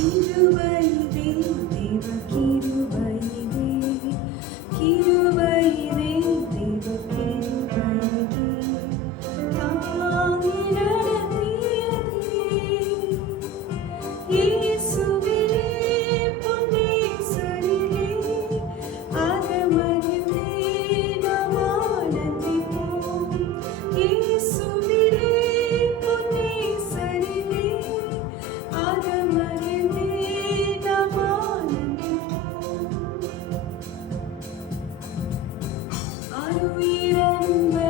into my I remember